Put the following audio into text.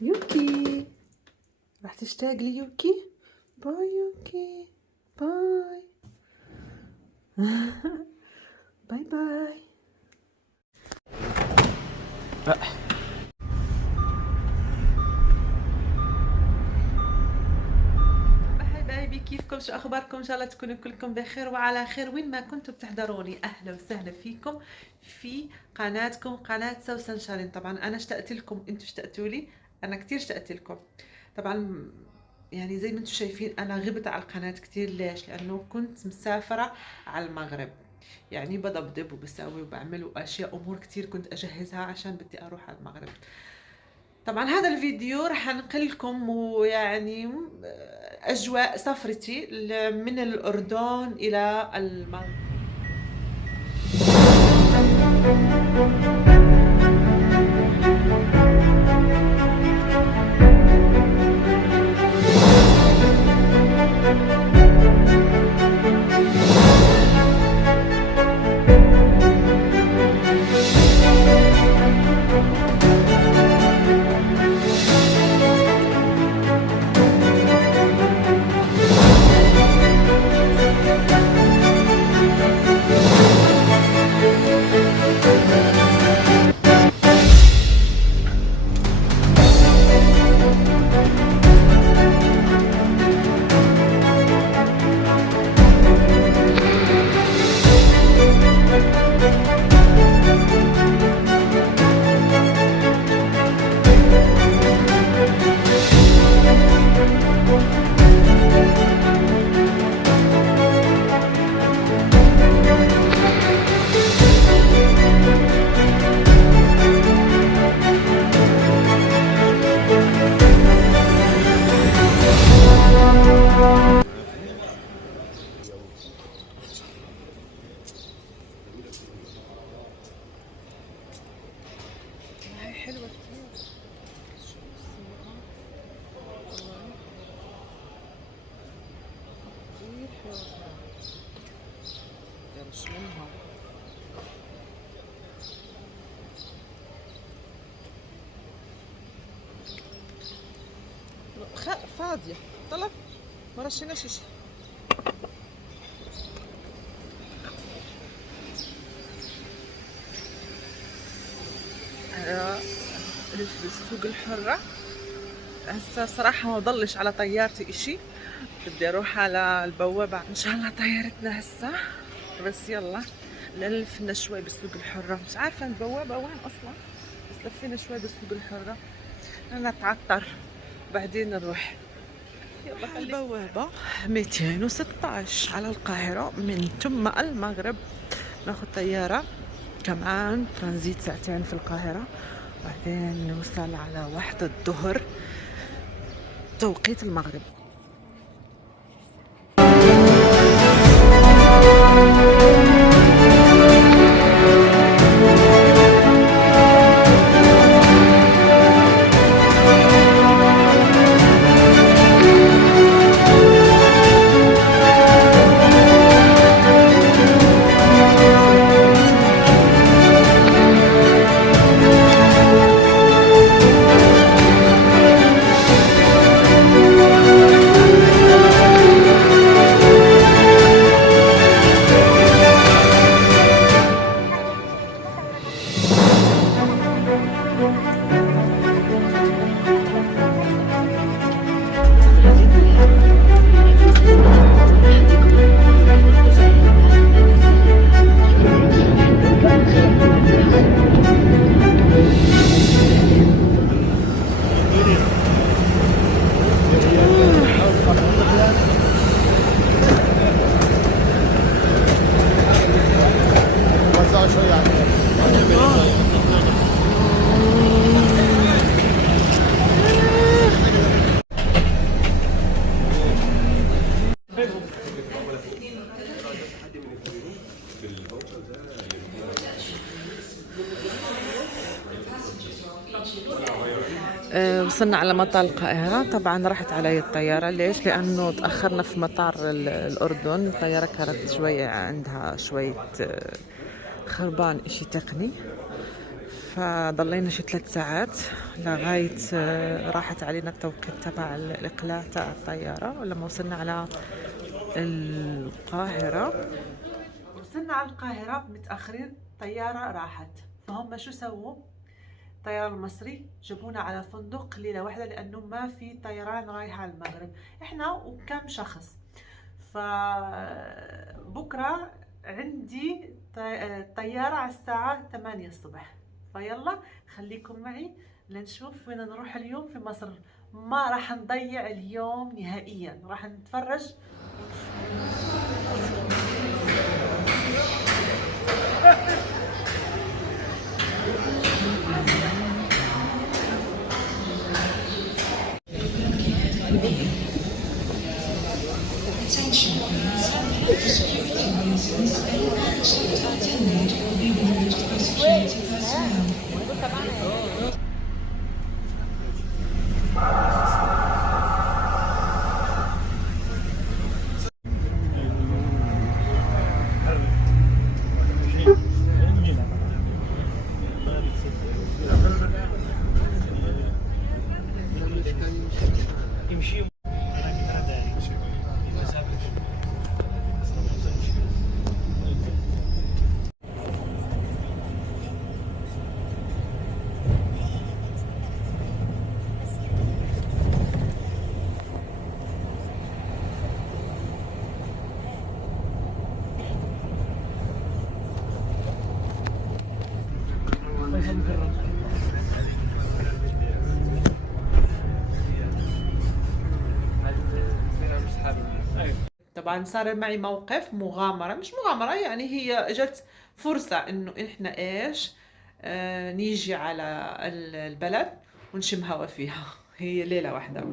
يوكي، راح تشتاق لي يوكي؟ باي يوكي، باي. باي باي. حبايبي، كيفكم؟ شو اخباركم؟ ان شاء الله تكونوا كلكم بخير وعلى خير وين ما كنتوا بتحضروني. اهلا وسهلا فيكم في قناتكم، قناه سوسن شارين. طبعا انا اشتقت لكم، انتوا اشتقتوا لي، انا كتير اشتقت لكم. طبعا يعني زي ما انتم شايفين انا غبت على القناه كتير. ليش؟ لانه كنت مسافره على المغرب، يعني بضبضب وبسوي وبعمل اشياء، امور كتير كنت اجهزها عشان بدي اروح على المغرب. طبعا هذا الفيديو راح انقل لكم ويعني اجواء سفرتي من الاردن الى المغرب. هاي حلوة كتير. شو الصورة؟ والله كتير حلوة. مش منها. فاضية. طلع ما رشيناش شي. بالسوق الحرة. هسه صراحة ما ضلش على طيارتي اشي، بدي اروح على البوابة ان شاء الله طيارتنا هسه. بس يلا نلفنا شوي بالسوق الحرة، مش عارفة البوابة وين اصلا، بس لفينا شوي بالسوق الحرة انا اتعطر بعدين نروح. يلا خلي البوابة 216 على القاهرة، من ثم المغرب ناخذ طيارة كمان ترانزيت ساعتين في القاهرة، بعدين نوصل على 1 الظهر توقيت المغرب. وصلنا على مطار القاهرة. طبعا راحت علي الطيارة. ليش؟ لأنه تأخرنا في مطار الأردن. الطيارة كانت شوية عندها شوية خربان، إشي تقني، فضلينا شي 3 ساعات لغاية راحت علينا التوقيت تبع الإقلاع تاع الطيارة. ولما وصلنا على القاهرة، وصلنا على القاهرة متأخرين، طيارة راحت. فهم شو سووا؟ الطيران المصري جابونا على فندق ليلة واحدة لأنه ما في طيران رايح على المغرب، إحنا وكم شخص. فبكرة عندي طيارة على الساعة 8 الصبح. فيلا خليكم معي لنشوف وين نروح اليوم في مصر. ما راح نضيع اليوم نهائيا، راح نتفرج. طبعا صار معي موقف مغامرة، مش مغامرة يعني، هي اجت فرصة انه احنا ايش نيجي على البلد ونشم هوا فيها. هي ليلة واحدة.